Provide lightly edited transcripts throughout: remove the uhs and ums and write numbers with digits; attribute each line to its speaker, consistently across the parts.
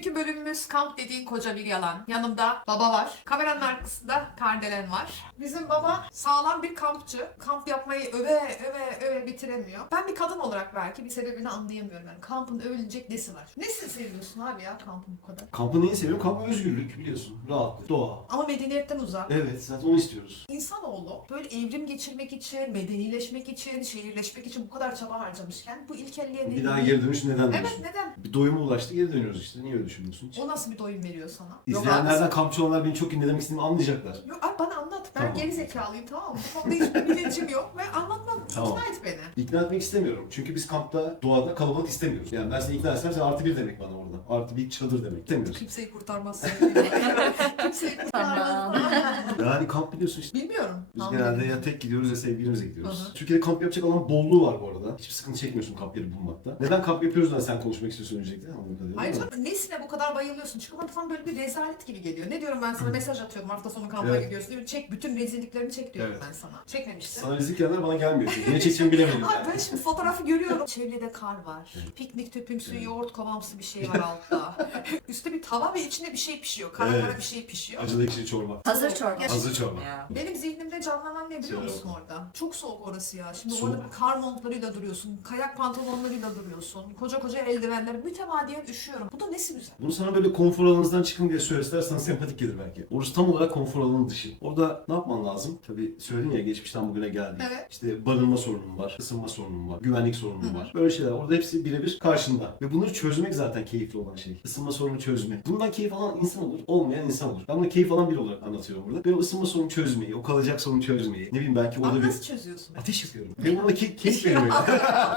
Speaker 1: Bugünkü bölümümüz kamp dediğin koca bir yalan. Yanımda baba var. Kameranın arkasında Kardelen var. Bizim baba sağlam bir kampçı. Kamp yapmayı öve bitiremiyor. Ben bir kadın olarak belki bir sebebini anlayamıyorum. Yani kampın övülecek nesi var? Nesini seviyorsun abi ya kampın bu kadar?
Speaker 2: Kampı neyi seviyorum? Kamp özgürlük biliyorsun. Rahatlık, doğa.
Speaker 1: Ama medeniyetten uzak.
Speaker 2: Evet, zaten onu istiyoruz.
Speaker 1: İnsanoğlu böyle evrim geçirmek için, medenileşmek için, şehirleşmek için bu kadar çaba harcamışken bu ilkelliğe ne?
Speaker 2: Bir daha geri dönüş neden diyorsun?
Speaker 1: Evet, neden?
Speaker 2: Bir doyuma ulaştı, geri dönüyoruz işte. Niye öyle düşünüyorsun hiç?
Speaker 1: O nasıl bir doyum veriyor sana?
Speaker 2: İzleyenlerden kampçı olanlar beni çok iyi ne demek istediğimi anlayacaklar.
Speaker 1: Yok abi bana anlat. Ben
Speaker 2: Tamam.
Speaker 1: geri zekalıyım, tamam mı? Bu konuda hiçbir bilincim yok ve anlatmam.
Speaker 2: Tamam.
Speaker 1: İkna et beni.
Speaker 2: İkna etmek istemiyorum. Çünkü biz kampta, doğada kalabalık istemiyoruz. Yani ben seni ikna etsem sen artı bir demek bana orada. Artı bir çadır demek. İstemiyoruz.
Speaker 1: Kimseyi kurtarmaz. Kimseyi kurtarmaz.
Speaker 2: Yani kamp biliyorsun işte.
Speaker 1: Bilmiyorum.
Speaker 2: Biz
Speaker 1: Tahmin
Speaker 2: genelde
Speaker 1: ediyorum.
Speaker 2: ya tek gidiyoruz ya sevgilimizle gidiyoruz.
Speaker 1: Hı hı.
Speaker 2: Türkiye'de kamp yapacak alan bolluğu var bu arada. Hiçbir sıkıntı çekmiyorsun kamp yeri bulmakta. Neden kamp yapıyoruz da sen konuşmak istiyorsun öncelikle? Anladığım kadarıyla,
Speaker 1: Hayır
Speaker 2: değil mi?
Speaker 1: canım, nesine bu kadar bayılıyorsun? Çünkü bana tam böyle bir rezalet gibi geliyor. Ne diyorum ben sana, mesaj atıyorum hafta sonu kampa
Speaker 2: Evet.
Speaker 1: gidiyorsun diyor. Çek bütün rezilliklerini çek diyorum
Speaker 2: Evet.
Speaker 1: ben sana. Çekmemişsin.
Speaker 2: Sana rizik gelenler bana gelmiyor. Niye çekeceğimi bilemedim
Speaker 1: Ay
Speaker 2: yani.
Speaker 1: ben şimdi fotoğrafı görüyorum. Çevrede kar var.
Speaker 2: Evet.
Speaker 1: Piknik tüpümsü,
Speaker 2: Evet.
Speaker 1: yoğurt kovamsı bir şey var altta. Üstte bir tava ve içinde bir şey pişiyor. Kara
Speaker 2: Evet.
Speaker 1: kara bir şey pişiyor.
Speaker 2: Acılı ekşili çorba.
Speaker 3: Hazır çorba.
Speaker 2: Hazır çorba.
Speaker 3: Ya.
Speaker 1: Benim zihnimde canlanan ne biliyor
Speaker 2: Soğuk.
Speaker 1: musun orada? Çok soğuk orası ya. Şimdi
Speaker 2: Soğuk.
Speaker 1: orada kar montlarıyla duruyorsun, kayak pantolonlarıyla duruyorsun, koca koca eldivenler, mütemadiyen üşüyorum. Bu da nesi güzel?
Speaker 2: Bunu sana böyle konfor alanınızdan çıkın diye söyleseler sana sempatik gelir belki. Orası tam olarak konfor alanının dışı. Orada ne yapman lazım? Tabii söyledin ya geçmişten bugüne geldik.
Speaker 1: Evet.
Speaker 2: İşte barınma sorunun var, ısınma sorunun var, güvenlik sorunun var. Böyle şeyler. Orada hepsi birebir karşında. Ve bunları çözmek zaten keyifli olan şey. Isınma sorunu çözmek. Bundan keyif alan insan olur, olmayan insan olur. Ben bunu keyif alan biri olarak anlatıyorum burada. Ben o ısınma sorunu çözmeyi, o kalacak sorunu çözmeyi, ne bileyim belki orada
Speaker 1: Abi
Speaker 2: bir
Speaker 1: nasıl çözüyorsun?
Speaker 2: ateş yapıyorum. Benim ona keyif veriyor ya.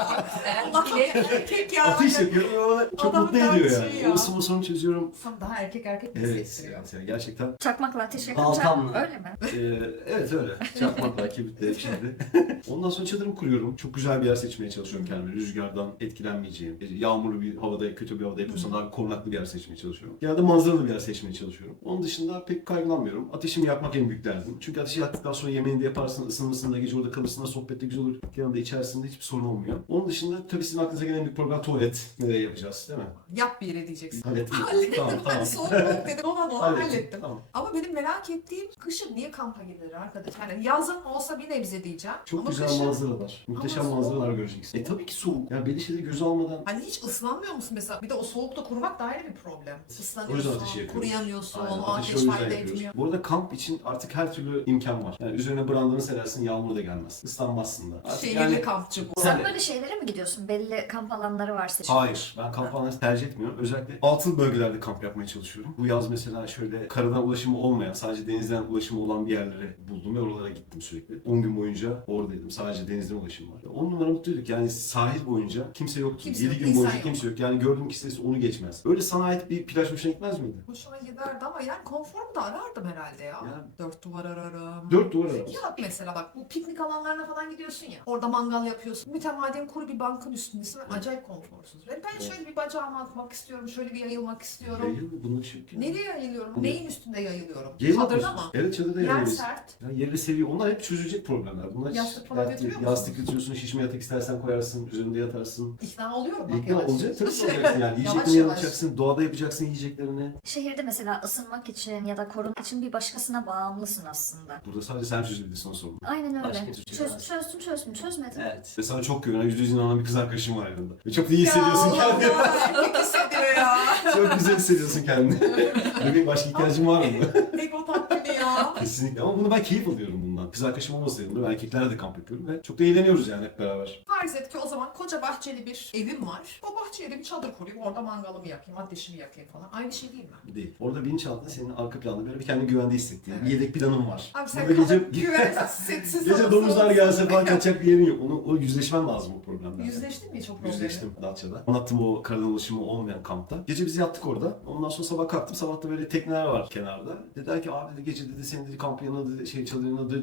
Speaker 1: Erkek ya.
Speaker 2: Ateş yapıyorum ve bana çok
Speaker 1: Adamın
Speaker 2: mutlu ediyor
Speaker 1: gerçeği
Speaker 2: yani.
Speaker 1: ya.
Speaker 2: O ısınma sorunu çözüyorum.
Speaker 1: Sana daha erkek mi
Speaker 2: Evet,
Speaker 1: hissettiriyor?
Speaker 2: yani gerçekten.
Speaker 3: Çakmakla ateş
Speaker 2: Balkanlı.
Speaker 3: yakınca öyle mi?
Speaker 2: Evet öyle. Çakmakla, kibritle şimdi. Ondan sonra çadırımı kuruyorum. Çok güzel bir yer seçmeye çalışıyorum kendime. Rüzgardan etkilenmeyeceğim. Yağmurlu bir havada, kötü bir havada yapıyorsam daha korunaklı bir yer seçmeye çalışıyorum. Genelde manzaralı bir yer seçmeye çalışıyorum. Onun dışında pek kaygılanmıyorum. Ateşimi yakmak en büyük derdim. Çünkü ateşi yaktıktan sonra yemeğini de yaparsın, ısınmasını da gece orada kalırsın, sohbet de güzel olur. Yanında içerisinde hiçbir sorun olmuyor. Onun dışında tabii sizin aklınıza gelen bir program tuvalet. Nereye yapacağız değil mi?
Speaker 1: Yap bir yere diyeceksin.
Speaker 2: Hallettim.
Speaker 1: Hallettim.
Speaker 2: Tamam
Speaker 1: Ben
Speaker 2: tamam.
Speaker 1: soğuk dedim ona hallettim.
Speaker 2: Tamam.
Speaker 1: Ama benim merak ettiğim kışın niye kampa gidilir arkadaş? Yani yazın olsa bir nebze diyeceğim.
Speaker 2: Çok
Speaker 1: ama
Speaker 2: güzel
Speaker 1: kışın...
Speaker 2: manzaralar. Muhteşem
Speaker 1: Ama
Speaker 2: manzaralar
Speaker 1: soğuk.
Speaker 2: göreceksin. Tabii ki soğuk. Ya belli şeyleri göze almadan
Speaker 1: Hani hiç ıslanmıyor musun mesela? Bir de o soğukta kurumak da ayrı bir problem.
Speaker 2: o yüzden
Speaker 1: Islanıyorsun,
Speaker 2: ateşi yakıyoruz.
Speaker 1: kuruyanıyorsun,
Speaker 2: Aynen,
Speaker 1: o
Speaker 2: ateşi
Speaker 1: ateş
Speaker 2: o yüzden
Speaker 1: fayda
Speaker 2: yakıyoruz.
Speaker 1: etmiyor.
Speaker 2: Bu arada kamp için artık her türlü imkan var. Yani üzerine brandını serersin, yağmur da gelmez. Islanmazsın da. Artık
Speaker 1: Şehirli kampçı bu.
Speaker 3: Sen
Speaker 2: Evet.
Speaker 3: böyle şeylere mi gidiyorsun? Belli kamp alanları varsa.
Speaker 2: Hayır, ben kamp alanları tercih etmiyorum. Özellikle altın bölgelerde kamp yapmaya çalışıyorum. Bu yaz mesela şöyle karadan ulaşımı olmayan, sadece denizden ulaşımı olan bir yerlere buldum ve oralara gittim sürekli. 10 gün boyunca oradaydım. Sadece denizden ulaşım var. 10 numara mutluyduk. Yani sahil boyunca kimse yoktu.
Speaker 1: Kimse
Speaker 2: 7
Speaker 1: yok,
Speaker 2: gün
Speaker 1: insan
Speaker 2: boyunca
Speaker 1: yok.
Speaker 2: kimse yok. Yani gördüğüm kişi onu geçmez. Öyle sana ait bir plaj hoşuna gitmez miydi?
Speaker 1: Hoşuma giderdi ama yani konforumu da arardım herhalde ya.
Speaker 2: Yani-
Speaker 1: Dört duvar ararım.
Speaker 2: 4 duvar arası.
Speaker 1: Ya mesela bak bu piknik alanlarına falan gidiyorsun ya. Orada mangal yapıyorsun. Mütemadiyen kuru bir bankın üstündesin ve acayip konforsuz. Ve ben şöyle bir bacağımı atmak istiyorum. Şöyle bir yayılmak istiyorum.
Speaker 2: Yayıl bunun çünkü.
Speaker 1: Nereye yayılıyorum?
Speaker 2: Bu-
Speaker 1: Neyin üstünde yayılıyorum?
Speaker 2: Yayılmak
Speaker 1: Çadırda
Speaker 2: mı?
Speaker 1: mı?
Speaker 2: Evet çadırda
Speaker 1: Yer
Speaker 2: yayılıyoruz.
Speaker 1: sert.
Speaker 2: Ya yeri seviyor. Onlar hep çözülecek problemler. Bunlar hiç
Speaker 1: Yastık falan
Speaker 2: dert değil.
Speaker 1: götürüyor musun?
Speaker 2: Yastık götürüyorsun, şişme yatak istersen koyarsın, üzerinde yatarsın.
Speaker 1: İkna oluyorum bak
Speaker 2: İkna
Speaker 1: yavaş.
Speaker 2: olacak tabii ki olacaksın yani.
Speaker 1: Yavaş
Speaker 2: Yiyeceklerini
Speaker 1: yavaş.
Speaker 2: yapacaksın, doğada yapacaksın yiyeceklerini.
Speaker 3: Şehirde mesela ısınmak için ya da korunmak için bir başkasına bağımlısın aslında.
Speaker 2: Burada sadece sen çözebilirsin o sorunu.
Speaker 3: Aynen
Speaker 2: Başka
Speaker 3: öyle.
Speaker 2: kimse çözemez.
Speaker 3: Çözmedin.
Speaker 2: Evet. Ve sana çok güvenen, %100 inanan bir kız arkadaşım var yanında. Ve çok iyi hissediyorsun
Speaker 1: Ya
Speaker 2: kendini.
Speaker 1: Allah, erkek hissediyor ya.
Speaker 2: Çok güzel hissediyorsun kendini. Bebeğim başka ihtiyacın var mı?
Speaker 1: Ego tatmini ya.
Speaker 2: Kesinlikle ama bunu ben keyif alıyorum bundan. Kız arkadaşım olmasa yanımda ben erkeklerle de kamp yapıyorum ve çok da eğleniyoruz yani hep beraber.
Speaker 1: Farz et ki o zaman koca bahçeli bir evim var. O bahçeye de bir çadır kurayım. Orada mangalımı yakayım, ateşimi yakayım falan. Aynı şey değil mi?
Speaker 2: Değil. Orada bilinçaltında senin arka planda böyle bir kendini güvende hissettiğin bir yedek planın var.
Speaker 1: Abi sen
Speaker 2: Burada
Speaker 1: güvensiz
Speaker 2: gece domuzlar gelse falan kaçacak bir yerin yok. O yüzleşmen lazım o problemlerle.
Speaker 1: Yüzleştin mi çok problemi?
Speaker 2: Yüzleştim Datça'da. Anlattım o karadan ulaşımı olmayan kampta. Gece biz yattık orada. Ondan sonra sabah kalktım. Sabah da böyle tekneler var kenarda. Dediler ki abi dedi gece dedi senin dedi kampın yanına dedi çadırın yanına dedi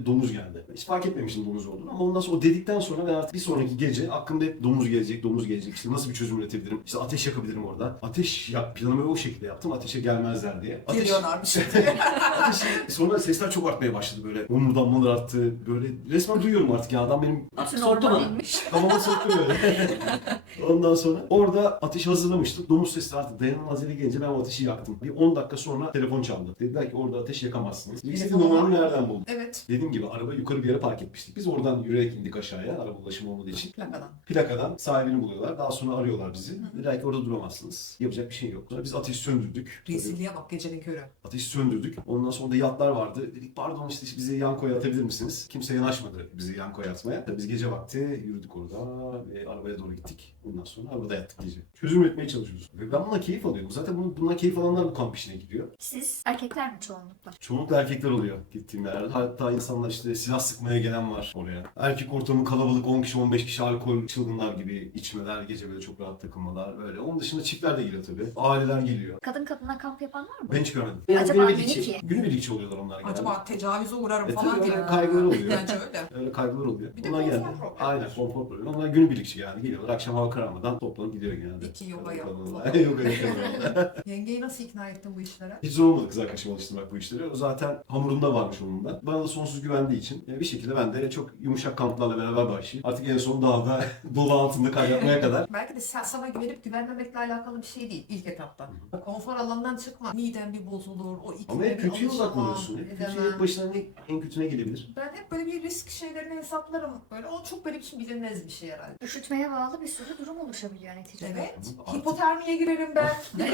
Speaker 2: domuz geldi. Hiç fark etmemiştim domuz olduğunu ama ondan sonra o dedikten sonra ve artık bir sonraki gece aklımda hep domuz gelecek, domuz gelecek. İşte nasıl bir çözüm üretebilirim? İşte ateş yakabilirim orada. Ateş yak planımı o şekilde yaptım. Ateşe gelmezler diye.
Speaker 1: Geliyorlarmış.
Speaker 2: Sonra sesler çok artmaya başladı böyle. Homurdanmalar arttı. Böyle resmen duyuyorum artık ya. Adam benim
Speaker 3: Bütün
Speaker 2: soktu
Speaker 3: orman
Speaker 2: bana.
Speaker 3: inmiş.
Speaker 2: Kafama soktu böyle. Ondan sonra orada ateşi hazırlamıştım. Domuz sesi artık dayanılmaz hale gelince ben o ateşi yaktım. Bir 10 dakika sonra telefon çaldı. Dediler ki orada ateş yakamazsınız. İkisi
Speaker 1: Telefonu
Speaker 2: numaramı
Speaker 1: var.
Speaker 2: nereden buldun?
Speaker 1: Evet.
Speaker 2: Dediğim gibi araba yukarı bir yere park etmiştik. Biz oradan yürüyerek indik aşağıya. Araba ulaşımı olmadığı için.
Speaker 1: Plakadan.
Speaker 2: Plakadan sahibini buluyorlar. Daha sonra arıyorlar bizi. Dediler ki orada duramazsınız. Yapacak bir şey yok. Sonra biz ateşi söndürdük.
Speaker 1: Rezilliğe bak gecenin körü.
Speaker 2: Ateşi söndürdük. Ondan sonra da yatlar vardı. Dedik pardon işte bizi yan koya atabilir misiniz? Kimse yanaşmadı bizi yan koya atmaya. Tabii biz gece vakti yürüdük orada ve arabaya doğru gittik. Bundan sonra arabada yattık gece. Çözüm üretmeye çalışıyoruz. Ve ben bundan keyif alıyorum. Zaten bundan keyif alanlar bu kamp işine gidiyor.
Speaker 3: Siz erkekler mi çoğunlukla?
Speaker 2: Çoğunlukla erkekler oluyor gittiğim yerlerde. Hatta insanlar işte silah sıkmaya gelen var oraya. Erkek ortamı kalabalık 10 kişi 15 kişi alkol çılgınlar gibi içmeler, gece böyle çok rahat takılmalar böyle. Onun dışında çiftler de geliyor tabii. Aileler geliyor.
Speaker 3: Kadın kadına kamp yapan var mı?
Speaker 2: Ben hiç görmedim.
Speaker 3: Acaba
Speaker 2: günübirlikçi-
Speaker 3: niye ki?
Speaker 2: Günübirlikçi oluyorlar onlar genelde.
Speaker 1: Acaba tecavüze uğrarım
Speaker 2: Tabii
Speaker 1: falan diye.
Speaker 2: öyle kaygılar oluyor.
Speaker 1: Bence öyle.
Speaker 2: Öyle kaygılar oluyor.
Speaker 1: Bir de
Speaker 2: Onlar
Speaker 1: konfor
Speaker 2: genelde.
Speaker 1: problemi.
Speaker 2: Aynen konfor problemi. Onlar günübirlikçi yani geliyorlar. Akşam hava kararmadan toplanıp gidiyor genelde.
Speaker 1: İki yoga
Speaker 2: Yoga
Speaker 1: yapıyor.
Speaker 2: yapıyorlar.
Speaker 1: Yengeyi nasıl ikna ettin bu işlere?
Speaker 2: Hiç zor olmadı kız arkadaşım alıştırmak bu işleri. O zaten hamurunda varmış onun da. Bana da sonsuz güvendiği için bir şekilde ben de çok yumuşak kamplarla beraber başlayayım. Artık en son dağda dolu altında kaynatmaya kadar.
Speaker 1: Belki de sana güvenip güvenmemekle alakalı bir şey değil ilk etapta. O konfor alanından çıkma. Miden bir bozulur, o iklime
Speaker 2: Ama hep
Speaker 1: bir
Speaker 2: kötüye
Speaker 1: alışamam,
Speaker 2: odaklanıyorsun. Hep kötüye,
Speaker 1: edemem.
Speaker 2: hep başına en kötüne gelebilir.
Speaker 1: Ben hep böyle bir risk şeylerini hesaplarım. Böyle o çok benim için bilinmez bir şey herhalde.
Speaker 3: Üşütmeye bağlı bir sürü durum oluşabiliyor neticede.
Speaker 1: Evet.
Speaker 2: Artık-
Speaker 1: Hipotermiye girerim ben.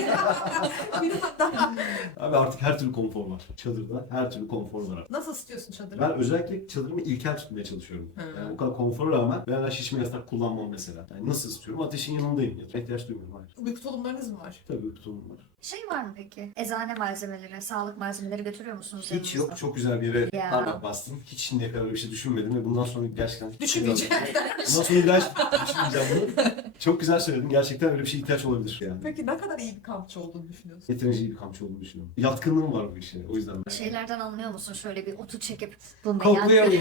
Speaker 1: Bir daha.
Speaker 2: Abi artık her türlü konfor var. Çadırda her türlü konfor var artık.
Speaker 1: Nasıl istiyorsun çadırı?
Speaker 2: Ben özellikle çadırımı ilkel tutmaya çalışıyorum.
Speaker 1: Hı.
Speaker 2: Yani o kadar konfora rağmen ben şişme yatak kullanmam mesela. Yani nasıl istiyorum? Ateşin yanındayım. İhtiyaç duymuyorum. Hayır.
Speaker 1: Uyku tulumlarınız mı var?
Speaker 2: Tabii bir tutumum var.
Speaker 3: Şey var mı peki? Eczane malzemeleri, sağlık malzemeleri götürüyor musunuz?
Speaker 2: Hiç
Speaker 3: yanınızda?
Speaker 2: yok. Çok güzel bir yere
Speaker 3: Ya.
Speaker 2: parmak bastım. Hiç şimdiye kadar öyle bir şey düşünmedim ve bundan sonra gerçekten...
Speaker 1: Düşünmeyeceğim.
Speaker 2: Bundan sonra gerçekten düşünmeyeceğim bunu. Çok güzel söyledin. Gerçekten öyle bir şeye ihtiyaç olabilir yani.
Speaker 1: Peki ne kadar iyi bir kampçı olduğunu düşünüyorsun?
Speaker 2: Yeterince iyi bir kampçı olduğunu düşünüyorum. Yatkınlığım var bu işe. O yüzden ben...
Speaker 3: Şeylerden anlıyor musun? Şöyle bir otu çekip bu
Speaker 2: Koklayalım.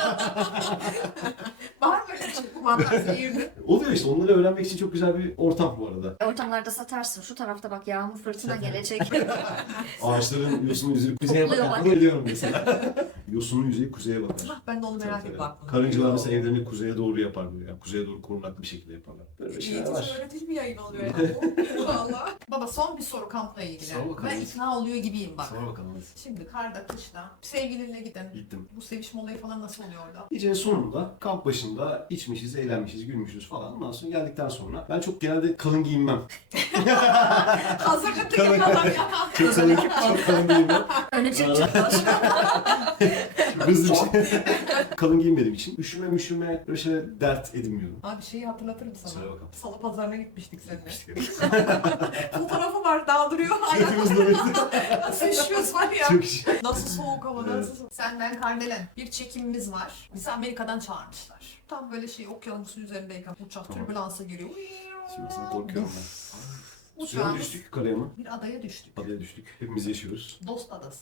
Speaker 1: Var mı öyle bir şey? Kumandan zehirli.
Speaker 2: Oluyor işte. Onları öğrenmek için çok güzel bir ortam bu arada.
Speaker 3: Ortamlarda satarsın. Şu tarafta bak yağmur fırtına gelecek.
Speaker 2: Ağaçların yosunun yüzü kuzeye
Speaker 3: Kokluyor
Speaker 2: bakar.
Speaker 3: bak.
Speaker 2: Bunu ediyorum mesela. Yosunun yüzeyi kuzeye bakar.
Speaker 1: Ah, ben de onu merak
Speaker 2: Tabii,
Speaker 1: ettim
Speaker 2: tabii.
Speaker 1: aklımda.
Speaker 2: Karıncalar mesela evlerini kuzeye doğru yapar böyle. Yani kuzeye doğru korunaklı bir şekilde yaparlar. Böyle şeyler
Speaker 1: Eğitici
Speaker 2: var.
Speaker 1: öğretici bir yayın oluyor yani. Valla. Baba son bir soru kampla ilgili.
Speaker 2: Sor bakalım.
Speaker 1: Ben ikna oluyor gibiyim bak.
Speaker 2: Sor bakalım hadi.
Speaker 1: Şimdi karda, kışta, sevgilinle gidin.
Speaker 2: Gittim.
Speaker 1: Bu sevişme olayı falan nasıl oluyor orada?
Speaker 2: Gecenin sonunda kamp başında içmişiz, eğlenmişiz, gülmüşüz falan. Ondan sonra geldikten sonra ben çok genelde kalın giyinmem.
Speaker 1: Hazırlıklı yapıyorlar ya.
Speaker 2: Çok kalın giyinmem.
Speaker 3: Önü çık çıkmış.
Speaker 2: Hızlı bir şey. Kalın giyinmediğim için üşüme böyle şeyler dert edinmiyorum.
Speaker 1: Abi şeyi hatırlatırım sana.
Speaker 2: Söyle bakalım.
Speaker 1: Salı pazarına gitmiştik seninle.
Speaker 2: İşte
Speaker 1: Fotoğrafı var daldırıyor.
Speaker 2: Sırtımızda
Speaker 1: Nasıl üşüyoruz var ya.
Speaker 2: çok iş.
Speaker 1: Nasıl soğuk hava,
Speaker 2: Evet.
Speaker 1: nasıl soğuk. Sen ben Kardelen. Bir çekimimiz var. Bizi Amerika'dan çağırmışlar. Tam böyle şey okyanusun üzerindeyken uçak
Speaker 2: Tamam.
Speaker 1: türbülansa giriyor.
Speaker 2: Şimdi sana korkuyorum ben. Suya mı
Speaker 1: Uçağımız
Speaker 2: düştük karaya mı?
Speaker 1: bir adaya düştük.
Speaker 2: Adaya düştük. Hepimiz yaşıyoruz.
Speaker 1: Dost Adası.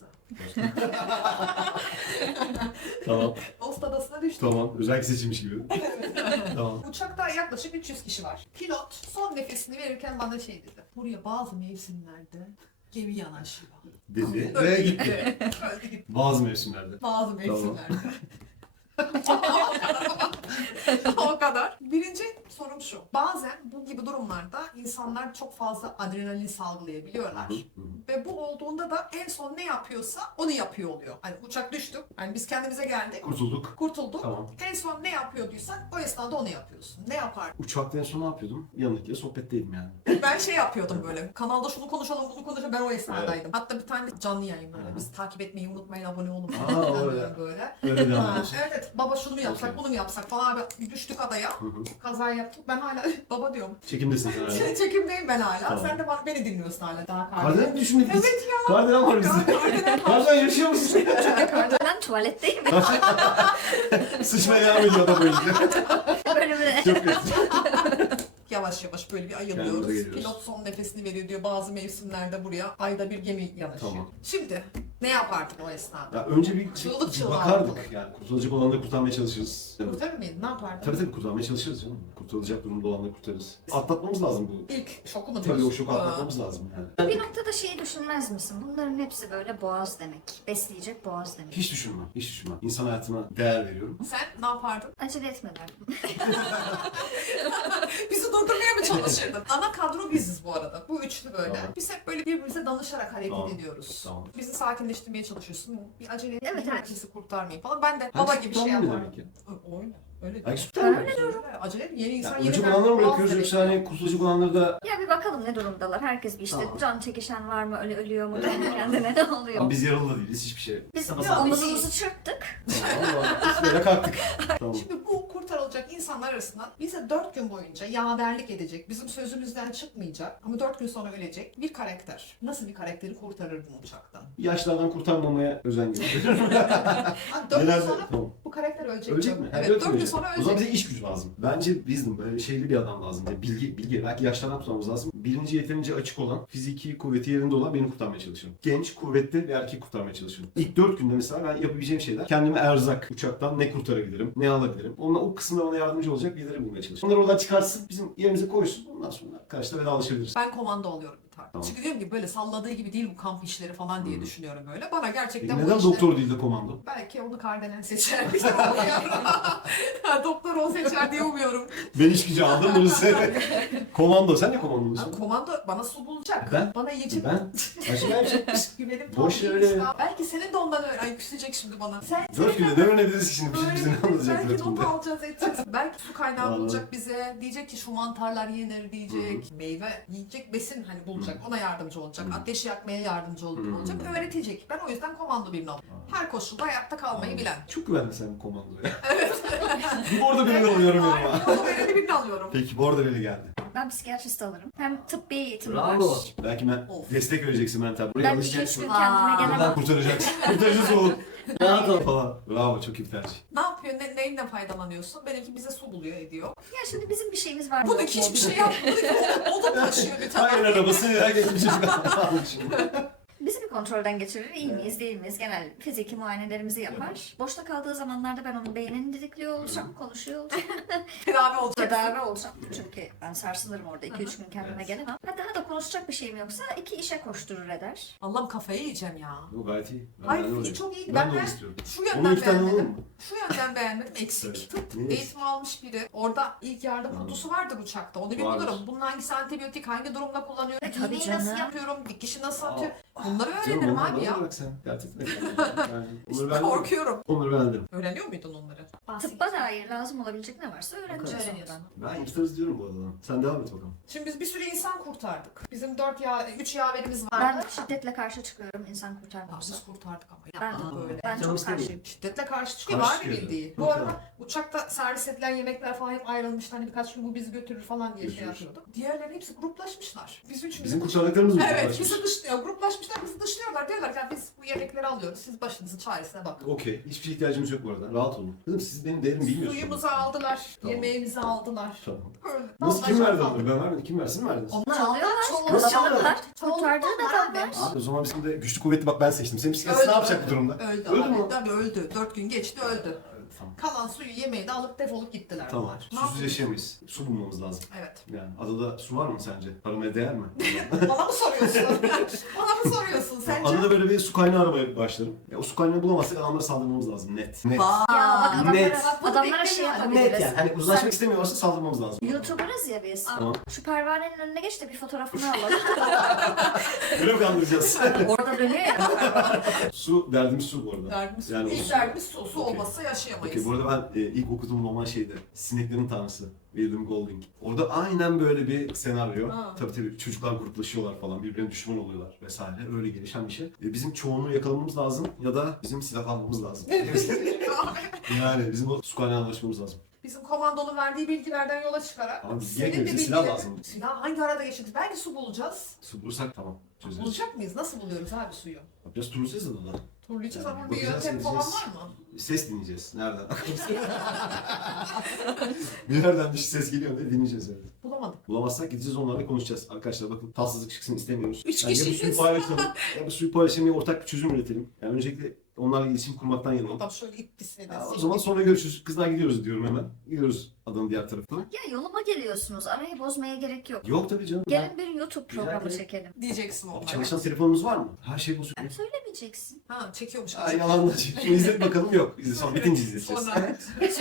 Speaker 2: Tamam.
Speaker 1: Dost Adası'na düştük.
Speaker 2: Tamam. Özel seçilmiş gibi. Tamam.
Speaker 1: Uçakta yaklaşık 300 kişi var. Pilot son nefesini verirken bana şey dedi. Buraya bazı mevsimlerde gemi yanaşıyor.
Speaker 2: Dedi ve
Speaker 1: Öldü
Speaker 2: gitti.
Speaker 1: Öldü gitti.
Speaker 2: Bazı mevsimlerde.
Speaker 1: Bazı mevsimlerde. O kadar. Birinci sorum şu. Bazen bu gibi durumlarda insanlar çok fazla adrenalin salgılayabiliyorlar.
Speaker 2: Hı hı.
Speaker 1: Ve bu olduğunda da en son ne yapıyorsa onu yapıyor oluyor. Hani uçak düştü. Hani biz kendimize geldik.
Speaker 2: Kurtulduk.
Speaker 1: Kurtulduk.
Speaker 2: Tamam.
Speaker 1: En son ne yapıyorduysan o esnada onu yapıyorsun. Ne yapardın?
Speaker 2: Uçakta en son ne yapıyordum? Yanındakiyle sohbetteydim yani.
Speaker 1: Ben şey yapıyordum böyle. Kanalda şunu konuşalım, bunu konuşalım. Ben o esnadaydım. Hatta bir tane canlı yayın böyle.
Speaker 2: Hı.
Speaker 1: Biz takip etmeyi unutmayın, abone olun
Speaker 2: Aa,
Speaker 1: falan
Speaker 2: öyle.
Speaker 1: böyle.
Speaker 2: Öyle devam
Speaker 1: Ha,
Speaker 2: ediyorsun.
Speaker 1: evet evet. Baba şunu mu yapsak,
Speaker 2: Okey.
Speaker 1: bunu mu yapsak falan. Abi düştük adaya.
Speaker 2: Hı hı.
Speaker 1: Kaza yaptık. Ben hala baba diyorum.
Speaker 2: Çekimdesin sen hala.
Speaker 1: Çekimdeyim ben hala.
Speaker 2: Tamam.
Speaker 1: Sen de beni dinliyorsun hala daha
Speaker 2: Kardelen mi düşündük biz?
Speaker 1: Evet ya.
Speaker 2: Kardelen var bizde.
Speaker 1: Kardelen var.
Speaker 2: Kardelen yaşıyor musun?
Speaker 3: Ben tuvaletteyim.
Speaker 2: Sıçmaya devam ediyor adam boyunca.
Speaker 3: Bölümüne.
Speaker 2: Çok kötü.
Speaker 1: yavaş yavaş böyle bir
Speaker 2: Kendimize
Speaker 1: ayılıyoruz.
Speaker 2: geliyoruz.
Speaker 1: Pilot son nefesini veriyor diyor. Bazı mevsimlerde buraya ayda bir gemi yanaşıyor.
Speaker 2: Tamam.
Speaker 1: Şimdi ne yapardın o esnada?
Speaker 2: Ya önce bir
Speaker 1: Çığlık çığlığa
Speaker 2: bakardık
Speaker 1: ortalık.
Speaker 2: yani kurtulacak olanları kurtarmaya çalışırız. Evet.
Speaker 1: Kurtarır mıydın? Ne yapardın?
Speaker 2: Tabii kurtarmaya çalışırız canım. Kurtulacak durumda olanları kurtarırız. Atlatmamız lazım bu.
Speaker 1: İlk şoku mu
Speaker 2: Tabii
Speaker 1: diyorsun?
Speaker 2: o şoku atlatmamız lazım yani.
Speaker 3: Bir noktada şeyi düşünmez misin? Bunların hepsi böyle boğaz demek. Besleyecek boğaz demek.
Speaker 2: Hiç düşünmem, hiç düşünmem. İnsan hayatına değer veriyorum.
Speaker 1: Sen ne yapardın?
Speaker 3: Acele etme derdim.
Speaker 1: Bizi durdurmaya mı çalışırdın? Ana kadro biziz bu arada. Bu üçlü böyle.
Speaker 2: Tamam.
Speaker 1: Biz hep böyle birbirimize danışarak hareket
Speaker 2: Tamam.
Speaker 1: ediyoruz.
Speaker 2: Tamam.
Speaker 1: Bizi sakinleştirmeye çalışıyorsun. Bir acele etmeyin,
Speaker 3: Evet, evet.
Speaker 1: herkesi kurtarmayın falan. Ben de baba gibi şey
Speaker 2: Tamam ne
Speaker 1: yaparım.
Speaker 2: demek ya?
Speaker 1: Öyle. Öyle
Speaker 2: Ay,
Speaker 1: diyor.
Speaker 2: süper.
Speaker 3: Öyle
Speaker 1: Öyle. Acele etme. Yeni insan
Speaker 2: Yani
Speaker 1: yeni
Speaker 2: ölecek olanları mı
Speaker 1: boğaz
Speaker 2: bırakıyoruz
Speaker 1: demek
Speaker 2: yoksa
Speaker 1: yani.
Speaker 2: hani kurtulacak olanları da...
Speaker 3: Ya bir bakalım ne durumdalar. Herkes bir işte
Speaker 2: Tamam.
Speaker 3: can çekişen var mı? Öyle ölüyor mu? Kendi kendine ne oluyor?
Speaker 2: Ama biz yaralı da değiliz hiçbir şey.
Speaker 3: Biz
Speaker 1: Ya,
Speaker 3: omuzumuzu çırptık.
Speaker 2: Tamam ama böyle kalktık. Tamam.
Speaker 1: Şimdi bu kurtarılacak insanlar arasından bize 4 gün boyunca yaverlik edecek, bizim sözümüzden çıkmayacak ama 4 gün sonra ölecek bir karakter. Nasıl bir karakteri kurtarırdın uçaktan?
Speaker 2: Yaşlardan kurtarmamaya özen gösteriyorum.
Speaker 1: Ha, 4 gün
Speaker 2: Genelde-
Speaker 1: sonra
Speaker 2: Tamam.
Speaker 1: bu karakter ölecek.
Speaker 2: Ölecek mi?
Speaker 1: Evet,
Speaker 2: Evet,
Speaker 1: 4 gün
Speaker 2: ölecek.
Speaker 1: sonra
Speaker 2: O zaman
Speaker 1: ölecek.
Speaker 2: bize iş gücü lazım. Bence wisdom, böyle şeyli bir adam lazım. Yani bilgi. Belki yaşlardan kurtarmamız lazım. Bilinci yeterince açık olan, fiziki kuvveti yerinde olan birini kurtarmaya çalışıyorum. Genç, kuvvetli bir erkek kurtarmaya çalışıyorum. İlk 4 günde mesela ben yapabileceğim şeyler, kendime erzak, uçaktan ne kurtarabilirim, ne alabilirim. Onunla o kısımda bana yardımcı olacak birileri bulmaya çalışıyorum. Onları oradan çıkarsın, bizim yerimize koysun. Ondan sonra karşıda vedalaşabiliriz.
Speaker 1: Ben komando oluyorum bir tane.
Speaker 2: Tamam.
Speaker 1: Çünkü diyorum ki böyle salladığı gibi değil bu kamp işleri falan diye düşünüyorum böyle. Bana
Speaker 2: Peki
Speaker 1: gerçekten bu
Speaker 2: neden
Speaker 1: işler...
Speaker 2: doktor değil de komando?
Speaker 1: Belki onu Kardelen seçer bize umuyorum. Doktor o seçer diye umuyorum.
Speaker 2: Ben iş gücü aldım bunu size. Komando, sen ne
Speaker 1: Ha,
Speaker 2: komandolusun?
Speaker 1: komando bana su bulacak.
Speaker 2: Ben?
Speaker 1: Bana yiyecek.
Speaker 2: Ben? Acaba yapacak
Speaker 1: Güvenim
Speaker 2: Boş
Speaker 1: tam
Speaker 2: öyle.
Speaker 1: değil. Belki senin de ondan öyle. Ay küsecek şimdi bana. Sen
Speaker 2: 4 günde ne öğrenebiliriz ki şimdi? Bize ne anlatacak
Speaker 1: belki
Speaker 2: 4
Speaker 1: not
Speaker 2: günde?
Speaker 1: alacağız edeceğiz. Belki su kaynağı
Speaker 2: Vallahi.
Speaker 1: bulacak bize. Diyecek ki şu mantarlar yenir diyecek. Meyve yiyecek besin hani bulacak. Ona yardımcı olacak. Ateşi yakmaya yardımcı olacak. Öğretecek. Ben o yüzden komando birini aldım. Her koşulda hayatta kalmayı bilen.
Speaker 2: Çok güvendim sen komandoya. Bir bordo birini alıyorum yanıma.
Speaker 1: Aynen, yolu vereni birini alıyorum.
Speaker 2: Peki bordo biri geldi.
Speaker 3: Ben psikiyatrist alırım. Hem tıbbi eğitimi
Speaker 4: Bravo.
Speaker 3: var.
Speaker 2: Belki ben
Speaker 1: Of.
Speaker 2: destek vereceksin mental. Buraya
Speaker 3: Ben 2-3
Speaker 2: alışacaksın.
Speaker 3: gün kendime
Speaker 2: Buradan
Speaker 3: gelemem.
Speaker 2: kurtaracaksın. Kurtarıcısı ol.
Speaker 4: Rahat ol.
Speaker 2: Falan. Bravo, çok iyi bir tercih.
Speaker 1: Ne yapıyor? Neyinden faydalanıyorsun? Benimki bize su buluyor ediyor.
Speaker 3: Ya şimdi bizim bir şeyimiz var.
Speaker 1: Bu da hiçbir şey yapmadı ki. O da taşıyor bir tane.
Speaker 2: Hayır arabası herkes bir çocuk aldı şimdi.
Speaker 3: Bizi bir kontrolden geçirir. İyi miyiz, değil miyiz? Genel fiziki muayenelerimizi yapar. Boşta kaldığı zamanlarda ben onun beynini didikliyor olacağım, konuşuyor olacağım.
Speaker 1: Tedavi olacak.
Speaker 3: Tedavi olacağım. Çünkü ben sarsılırım orada 2-3 gün kendime gelemem. Ha, daha da konuşacak bir şeyim yoksa 2 işe koşturur eder.
Speaker 1: Allah'ım kafayı yiyeceğim ya.
Speaker 2: Bu gayet iyi. Ben de
Speaker 1: Hayır
Speaker 2: öyle.
Speaker 1: çok iyiydi.
Speaker 2: Ben de
Speaker 1: Ben
Speaker 2: onu istiyorum.
Speaker 1: şu
Speaker 2: Onu
Speaker 1: yönden
Speaker 2: iki tane alalım
Speaker 1: beğenmedim.
Speaker 2: mı?
Speaker 1: Şu yönden beğenmedim. Eksik.
Speaker 2: Evet.
Speaker 1: Tıp
Speaker 2: Neyse.
Speaker 1: eğitimi almış biri. Orada ilk yardım kutusu vardır uçakta. Onu bir
Speaker 2: Vardır.
Speaker 1: bulurum. Bunun hangisi antibiyotik, hangi durumda kullanıyorum,
Speaker 3: tabii
Speaker 1: iğneyi nasıl
Speaker 3: canım.
Speaker 1: yapıyorum, dikişi nasıl
Speaker 2: Aa.
Speaker 1: atıyorum. Bunları
Speaker 2: Canım,
Speaker 1: öğrenirim
Speaker 2: onları
Speaker 1: abi ya.
Speaker 2: bana bırak sen. Dert etme. Yani,
Speaker 1: İşte
Speaker 2: onları ben de
Speaker 1: korkuyorum.
Speaker 2: Onları ben de.
Speaker 1: Öğreniyor muydun onları?
Speaker 3: Tıbba dair lazım olabilecek ne varsa öğreneceğiz
Speaker 1: Öğreniyorsun.
Speaker 3: ondan.
Speaker 2: Ben yırtarız diyorum bu arada. Sen devam et bakalım.
Speaker 1: Şimdi biz bir sürü insan kurtardık. Bizim 3 yaverimiz vardı.
Speaker 3: Ben şiddetle karşı çıkıyorum insan
Speaker 1: Ya
Speaker 3: kurtarmamıza.
Speaker 1: biz kurtardık ama.
Speaker 3: Ben,
Speaker 1: Yapma böyle.
Speaker 3: ben
Speaker 4: Canım
Speaker 3: çok karşıyım.
Speaker 1: Şiddetle karşı çıkıyor.
Speaker 2: Karşı
Speaker 1: Var bir
Speaker 2: çıkıyor.
Speaker 1: bildiği.
Speaker 2: Yok
Speaker 1: Bu arada
Speaker 2: ya.
Speaker 1: uçakta servis edilen yemekler falan hep ayrılmıştı. Hani birkaç gün bu bizi götürür falan diye şey
Speaker 2: Götürür.
Speaker 1: yapıyorduk. Diğerleri hepsi gruplaşmışlar. Biz üçümüz.
Speaker 2: Bizim kurtardıklarımız mı?
Speaker 1: Evet,
Speaker 2: Ulaşmış?
Speaker 1: bizi dışlıyor. Gruplaşmışlar, bizi dışlıyorlar. Diyorlar ki "Ya biz bu yemekleri alıyoruz. Siz başınızın çaresine bakın."
Speaker 2: Okey. Hiçbir şeye ihtiyacımız yok bu arada. Rahat olun. Kızım siz benim değerimi bilmiyorsunuz.
Speaker 1: Suyumuzu aldılar,
Speaker 2: Tamam.
Speaker 1: yemeğimizi aldılar.
Speaker 2: Tamam.
Speaker 1: Öyle.
Speaker 2: Nasıl kim
Speaker 1: Damlacak
Speaker 2: verdi
Speaker 1: kaldı.
Speaker 2: onları? Ben vermedim. Kim versin mi verdiniz?
Speaker 3: Onlar alıyorlar.
Speaker 1: Nasıl
Speaker 3: Alıyorlar.
Speaker 1: Çoğunlukla
Speaker 3: Kurtardığı
Speaker 1: onlar
Speaker 3: adamlar.
Speaker 1: almış.
Speaker 2: Abi o zaman bizim de güçlü kuvvetli bak ben seçtim. Senin psikiyatrist ne yapacak bu durumda?
Speaker 1: Öldü.
Speaker 2: Öldü
Speaker 1: abi.
Speaker 2: mü?
Speaker 1: Tabii öldü. 4 gün geçti öldü.
Speaker 2: Evet, tamam.
Speaker 1: Kalan suyu yemeği de alıp defolup gittiler
Speaker 2: Tamam.
Speaker 1: bunlar. Ne
Speaker 2: Susuz
Speaker 1: yapayım?
Speaker 2: yaşayamayız. Su bulmamız lazım.
Speaker 1: Evet.
Speaker 2: Yani adada su var mı sence? Aramaya değer mi?
Speaker 1: Bana mı soruyorsun? Bana mı soruyorsun sence?
Speaker 2: Adada böyle bir su kaynağı aramaya başlarım. Ya, o su kaynağı bulamazsak adamlara saldırmamız lazım. Net. Net.
Speaker 1: Vay.
Speaker 3: Ya bak adamlara,
Speaker 2: Net.
Speaker 1: Bunu
Speaker 3: adamlara şey
Speaker 1: beklemiyorum.
Speaker 2: Net
Speaker 3: yapabiliriz.
Speaker 2: yani. Hani uzlaşmak istemiyorlarsa saldırmamız lazım.
Speaker 3: YouTuber'ız ya biz.
Speaker 2: Tamam.
Speaker 3: Şu pervanenin önüne geç de bir fotoğrafını alalım.
Speaker 2: Böyle mi kandıracağız?
Speaker 3: Orada dönüyor ya.
Speaker 2: Su, derdimiz su bu arada.
Speaker 1: Derdimiz,
Speaker 2: Yani
Speaker 1: ilk
Speaker 2: o-
Speaker 1: derdimiz su. Su
Speaker 2: Okey.
Speaker 1: olmazsa yaşayamayız.
Speaker 2: Okey, bu arada ben ilk okuduğum roman şeydi. Sineklerin Tanrısı. William Golding. Orada aynen böyle bir senaryo.
Speaker 1: Ha.
Speaker 2: Tabii çocuklar gruplaşıyorlar falan. Birbirine düşman oluyorlar vesaire. Öyle gelişen bir şey. Bizim çoğunluğu yakalamamız lazım ya da bizim silahlanmamız lazım. Yani bizim o su kaynağına ulaşmamız lazım.
Speaker 1: Bizim komandonun verdiği bilgilerden yola çıkarak
Speaker 2: Ama biz
Speaker 1: senin de
Speaker 2: bize silah
Speaker 1: bilgilerin-
Speaker 2: lazım.
Speaker 1: Silah hangi arada geçirdik? Belki su bulacağız.
Speaker 2: Su bulursak tamam. Çözeriz.
Speaker 1: Bulacak mıyız? Nasıl buluyoruz abi suyu?
Speaker 2: Yapacağız, turlayacağız adada.
Speaker 1: Turlayacağız
Speaker 2: Yani
Speaker 1: ama bir
Speaker 2: bakacağız,
Speaker 1: yöntem falan
Speaker 2: edeceğiz.
Speaker 1: var mı?
Speaker 2: Ses dinleyeceğiz. Nereden? Bir yerden bir ses geliyor diye dinleyeceğiz yani.
Speaker 1: Bulamadık.
Speaker 2: Bulamazsak gideceğiz onlarla konuşacağız. Arkadaşlar bakın tatsızlık çıksın istemiyoruz.
Speaker 1: Üç
Speaker 2: Ya bu suyu
Speaker 1: kişiyiz.
Speaker 2: paylaşalım. Ya bu suyu paylaşalım, ortak bir çözüm üretelim. Yani öncelikle onlarla iletişim kurmaktan yanayım.
Speaker 1: Adam şöyle iplisini de.
Speaker 2: Ya o zaman sonra görüşürüz. Kızlar gidiyoruz diyorum hemen. Gidiyoruz adanın diğer tarafına.
Speaker 3: Ya yoluma geliyorsunuz. Arayı bozmaya gerek yok.
Speaker 2: Yok tabii canım.
Speaker 3: Gelin bir YouTube
Speaker 2: Güzel
Speaker 3: programı
Speaker 2: değil.
Speaker 3: çekelim.
Speaker 1: Diyeceksin
Speaker 2: Abi
Speaker 1: onlara.
Speaker 2: çalışan telefonumuz var mı? Her şey bozuk.
Speaker 3: Ben söylemeyeceksin.
Speaker 1: Ha çekiyormuş.
Speaker 2: Ay yalan da şimdi izlet bakalım yok. İzle sonra bitince izleyeceğiz.
Speaker 1: Sonra.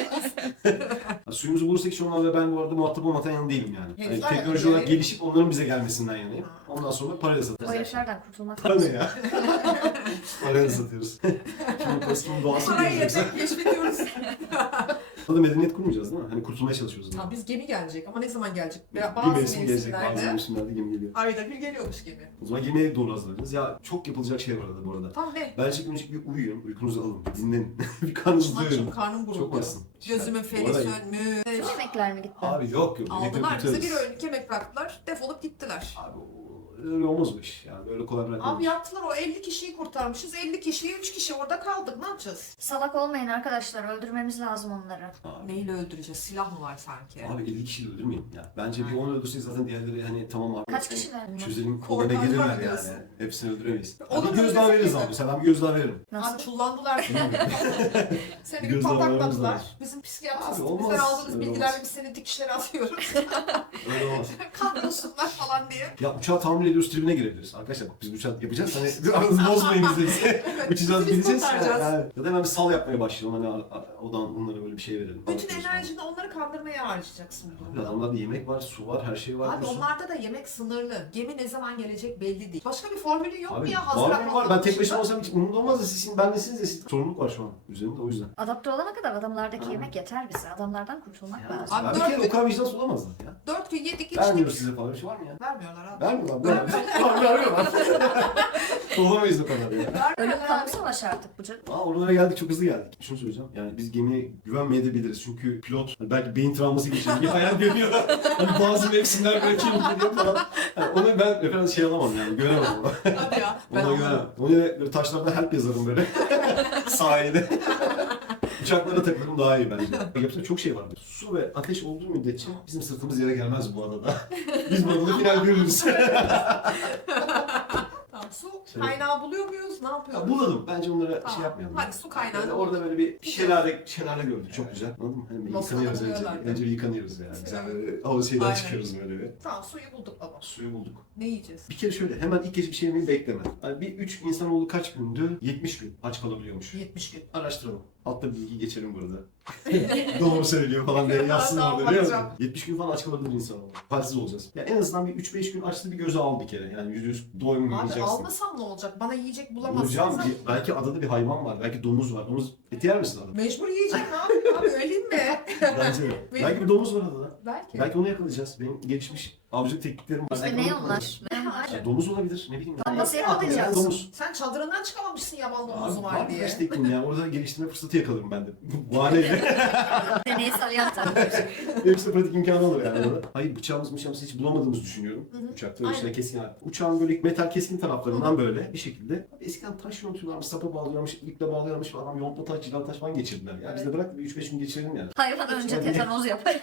Speaker 2: Ya suyumuzu bulursak hiç onlarla ben bu arada muhatap olmaktan yana değilim yani. Yani
Speaker 1: Herifler
Speaker 2: teknoloji olarak
Speaker 1: öyle.
Speaker 2: gelişip onların bize gelmesinden yanayım. Ondan sonra parayla
Speaker 3: O
Speaker 2: satarız.
Speaker 3: heriflerden kurtulmak
Speaker 2: Para ne
Speaker 3: lazım.
Speaker 2: ya? Parayla satıyoruz. Kimin parasının doğası mı
Speaker 1: Parayı
Speaker 2: diyeceksin?
Speaker 1: yemek geçmediyoruz.
Speaker 2: Burada medeniyet kurmayacağız değil mi? Hani kurtulmaya çalışıyoruz.
Speaker 1: Ha, biz gemi gelecek ama ne zaman gelecek?
Speaker 2: Bir
Speaker 1: Bazı
Speaker 2: mevsim gelecek, bazı
Speaker 1: mevsimlerde
Speaker 2: mevsimlerde gemi geliyor.
Speaker 1: ayda bir geliyormuş gemi.
Speaker 2: O zaman gemiye doğru hazırlanacağız. Ya çok yapılacak şey var arada bu arada.
Speaker 1: Tam ne?
Speaker 2: Bence önce bir uyuyun, uykunuzu alın, dinlenin. Bir karnınızı
Speaker 1: Açım
Speaker 2: doyurun.
Speaker 1: karnım
Speaker 2: Çok
Speaker 1: gurulduyor.
Speaker 2: açsın.
Speaker 1: Gözümün
Speaker 2: Bu
Speaker 1: feri
Speaker 2: arada-
Speaker 1: sönmüş.
Speaker 3: Tüm yemekler mi gitti?
Speaker 2: Abi yok yok.
Speaker 1: Aldılar bize
Speaker 2: biteriz.
Speaker 1: bir öğünlük yemek bıraktılar. Defolup gittiler.
Speaker 2: Abi öyle olmaz o iş. Yani öyle kolay bırakılmaz.
Speaker 1: Abi yaptılar o 50 kişiyi kurtarmışız. 50 kişiyi 3 kişi orada kaldık. Ne yapacağız?
Speaker 3: Salak olmayın arkadaşlar. Öldürmemiz lazım onları.
Speaker 2: Abi,
Speaker 1: Neyle öldüreceğiz? Silah mı var sanki?
Speaker 2: abi 50 kişiyi de öldürmeyin ya. Bence bir 10 öldürsek zaten diğerleri hani tamam abi.
Speaker 3: Kaç kişiler?
Speaker 2: Çözelim
Speaker 1: Korkarlar
Speaker 2: koluna gelirler yani.
Speaker 1: diyorsun.
Speaker 2: Hepsini öldüremeyiz.
Speaker 1: Olur,
Speaker 2: Bir gözdağı
Speaker 1: öyle
Speaker 2: veririz
Speaker 1: değil
Speaker 2: abi.
Speaker 1: mi?
Speaker 2: Mesela ben bir gözdağı veririm.
Speaker 1: Abi
Speaker 3: Nasıl?
Speaker 1: çullandılar. Seni bir
Speaker 2: Gözdağı vermemiz
Speaker 1: patakladılar.
Speaker 2: lazım.
Speaker 1: Bizim
Speaker 2: Abi
Speaker 1: psikiyatristimizden
Speaker 2: olmaz,
Speaker 1: aldığımız
Speaker 2: öyle
Speaker 1: bilgilerle
Speaker 2: olmaz.
Speaker 1: biz seni dikişlere atıyoruz.
Speaker 2: Öyle olmaz.
Speaker 1: Kahrolsunlar falan diye.
Speaker 2: Ya uçağı tamir ediyoruz tribine girebiliriz. Arkadaşlar bak biz bu uçağı yapacağız. Hani aranızı bozmayın bizle bize. Uçacağız
Speaker 1: Biz
Speaker 2: gideceğiz.
Speaker 1: kurtaracağız.
Speaker 2: Ya da hemen bir sal yapmaya başlayalım. Hani odan onlara böyle bir şey verelim.
Speaker 1: Bütün enerjini onları kandırmaya harcayacaksın bu
Speaker 2: Abi
Speaker 1: durumda.
Speaker 2: adamlarda yemek var, su var, her şey var.
Speaker 1: Abi
Speaker 2: diyorsun.
Speaker 1: onlarda da yemek sınırlı. Gemi ne zaman gelecek belli değil. Başka bir formülü yok mu
Speaker 2: Abi
Speaker 1: ya?
Speaker 2: var benim var. Ben tek başıma
Speaker 1: dışında?
Speaker 2: olsam hiç umurumda olmaz da sizin bendesiniz ya. Siz sorumluluk var şu an üzerimde o yüzden.
Speaker 3: Adapte olana kadar adamlardaki
Speaker 2: Ha.
Speaker 3: yemek yeter bize. Adamlardan kurtulmak
Speaker 2: Ya,
Speaker 3: lazım.
Speaker 1: Abi
Speaker 2: ben bir
Speaker 1: dört
Speaker 2: kere
Speaker 1: gün-
Speaker 2: o kadar vicdansız olamazlar ya.
Speaker 1: 4 gün yedik
Speaker 2: Vermiyoruz
Speaker 1: içtik.
Speaker 2: size falan bir şey var mı ya?
Speaker 1: Vermiyorlar abi.
Speaker 2: Vermiyorlar. Vermiyorlar. Olamayız o kadar ya.
Speaker 3: Ölüp
Speaker 1: Vermiyorlar
Speaker 3: kalıp
Speaker 1: abi.
Speaker 3: savaş artık bu canım.
Speaker 2: Oralara geldik çok hızlı geldik. Şunu söyleyeceğim. Yani biz gemiye güvenmeyebiliriz. Çünkü pilot hani belki beyin travması geçirir. Bir hayal görüyor. Hani bazı mevsimler böyle kim geliyor falan. Yani onu ben referans şey alamam yani. Göremem onu.
Speaker 1: Hadi ya. Ben
Speaker 2: Ona
Speaker 1: anladım.
Speaker 2: güvenemem. Ona böyle taşlarda help yazarım böyle. Sahilde. Uçaklara takılırım daha iyi bence. Yapacak çok şey var. Su ve ateş olduğu müddetçe bizim sırtımız yere gelmez bu adada. Biz bu adada final görürüz.
Speaker 1: Tamam, su kaynağı buluyor muyuz? Ne yapıyoruz?
Speaker 2: Ya bulalım. Bence onlara
Speaker 1: Tamam.
Speaker 2: şey yapmayalım.
Speaker 1: Hadi su kaynağı.
Speaker 2: Yani orada böyle bir şelale gördük. Çok güzel. Anladın mı? Hani bir
Speaker 1: Moskova'da
Speaker 2: yıkanıyoruz önce.
Speaker 1: buluyorlardı.
Speaker 2: Önce bir yıkanıyoruz yani. Güzel böyle havuz şeyden
Speaker 1: Aynen.
Speaker 2: çıkıyoruz böyle bir.
Speaker 1: Tamam suyu bulduk baba.
Speaker 2: Suyu bulduk.
Speaker 1: Ne yiyeceğiz?
Speaker 2: Bir kere şöyle hemen ilk kez bir şey yemeyi bekleme. Hani bir 3 insanoğlu kaç gündü? 70 gün aç kalabiliyormuş.
Speaker 1: 70 gün.
Speaker 2: Araştıralım. Altta bir bilgi geçelim burada. Doğru söylüyor falan diye yazsın
Speaker 1: Tamam,
Speaker 2: orada biliyor musun?
Speaker 1: bakacağım.
Speaker 2: 70 gün falan aç kalabilir insanoğlu. Halsiz olacağız. Yani en azından bir 3-5 gün açlığı bir göze al bir kere. Yani %100 doyum
Speaker 1: Abi
Speaker 2: yiyeceksin.
Speaker 1: almasam ne olacak? Bana yiyecek bulamazsın.
Speaker 2: Hocam belki adada bir hayvan var. Belki domuz var. Domuz eti yer misin adada?
Speaker 1: Mecbur yiyeceğim ne yapayım abi öleyim mi?
Speaker 2: Bence de. Belki bir domuz var adada.
Speaker 1: Belki.
Speaker 2: Belki onu yakalayacağız. Benim gelişmiş avcılık tekniklerim var.
Speaker 3: İşte
Speaker 2: Belki
Speaker 3: ne
Speaker 2: onu
Speaker 3: onlar?
Speaker 2: yakalayacağız.
Speaker 3: Ne var?
Speaker 2: Ya domuz olabilir. Ne bileyim.
Speaker 3: Tam nasıl
Speaker 2: Aklıma gelen
Speaker 3: yakalayacağız?
Speaker 2: Domuz.
Speaker 1: Sen çadırından çıkamamışsın yaban domuzu
Speaker 2: Abi,
Speaker 1: var
Speaker 2: var
Speaker 1: diye.
Speaker 2: birkaç tekniğim ya. Orada geliştirme fırsatı yakalarım ben de. Bahaneyle.
Speaker 3: Deneysel yaptım.
Speaker 2: Hepsi pratik imkanı olur yani orada. Hayır bıçağımız hiç bulamadığımızı düşünüyorum.
Speaker 1: Hı hı.
Speaker 2: Uçakta öyle
Speaker 1: Aynen.
Speaker 2: üstüne keskin alet. Uçağın böyle metal keskin taraflarından böyle bir şekilde. Abi eskiden taş yontuyorlarmış, sapa bağlıyorlarmış, iple bağlıyorlarmış falan. Yontma taş, cilalı taş falan geçirdiler. Ya biz de bırak bir 3-5 gün geçirelim yani.
Speaker 3: Hayvan önce tetanoz yapar.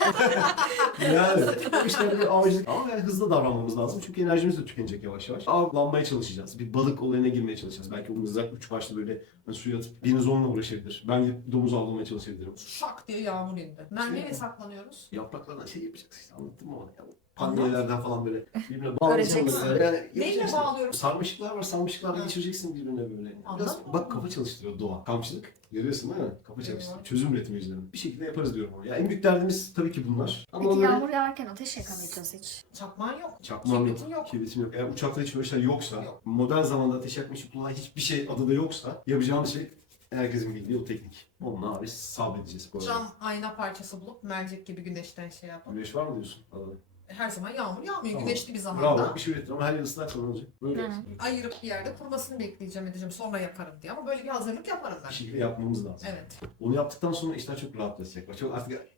Speaker 2: Yani o işler bir avcılık. Ama yani hızlı davranmamız lazım. Çünkü enerjimiz de tükenecek yavaş yavaş. Avlanmaya çalışacağız. Bir balık olayına girmeye çalışacağız. Belki o mızrak 3 başlı böyle hani suya atıp biriniz onunla uğraşabilir. Ben gidip domuz avlamaya çalışabilirim.
Speaker 1: Şak diye yağmur indi. Nereyle saklanıyoruz?
Speaker 2: Yapraklardan şey yapacağız işte anlattım mı ona ya? Pandemilerden falan böyle birbirine bağlayacağım
Speaker 3: Öreceksin.
Speaker 2: böyle. Yani
Speaker 1: Neyle
Speaker 2: yapacaksın.
Speaker 1: bağlıyorum?
Speaker 2: Sarmaşıklar var, sarmaşıklarla
Speaker 1: Ha.
Speaker 2: geçireceksin birbirine böyle. Biraz
Speaker 1: Anladım.
Speaker 2: bak kafa çalıştırıyor doğa. Kampçılık. Görüyorsun değil mi? Kafa çalıştırıyor.
Speaker 1: Evet.
Speaker 2: Çözüm üretimi üzerine. Bir şekilde yaparız diyorum ona. Ya en büyük derdimiz tabii ki bunlar. Ama
Speaker 3: Peki
Speaker 2: onları...
Speaker 3: yağmur yağarken ateş yakamayacağız hiç.
Speaker 1: Çakman yok.
Speaker 2: Çakmam
Speaker 1: Kibritin yok.
Speaker 2: Kibritim yok. Eğer uçakta hiç böyle şeyler yoksa,
Speaker 1: Yok.
Speaker 2: modern zamanda ateş yakmış kullanan hiçbir şey adada yoksa yapacağımız şey herkesin bildiği o teknik. Onunla abi sabredeceğiz bu arada.
Speaker 1: Cam ayna parçası bulup mercek gibi güneşten şey yapalım.
Speaker 2: Güneş var mı diyorsun adada?
Speaker 1: Her zaman yağmur yağmıyor.
Speaker 2: Tamam.
Speaker 1: Güneşli bir
Speaker 2: Bravo.
Speaker 1: zamanda.
Speaker 2: Bir şey ürettim ama her yer ıslak falan olacak. Böyle
Speaker 3: Hı.
Speaker 1: Ayırıp bir yerde kurumasını bekleyeceğim edeceğim. Sonra yakarım diye. Ama böyle bir hazırlık yaparım ben.
Speaker 2: bir şekilde yapmamız lazım.
Speaker 1: Evet.
Speaker 2: Onu yaptıktan sonra işler çok rahatlayacak. Bak çok artık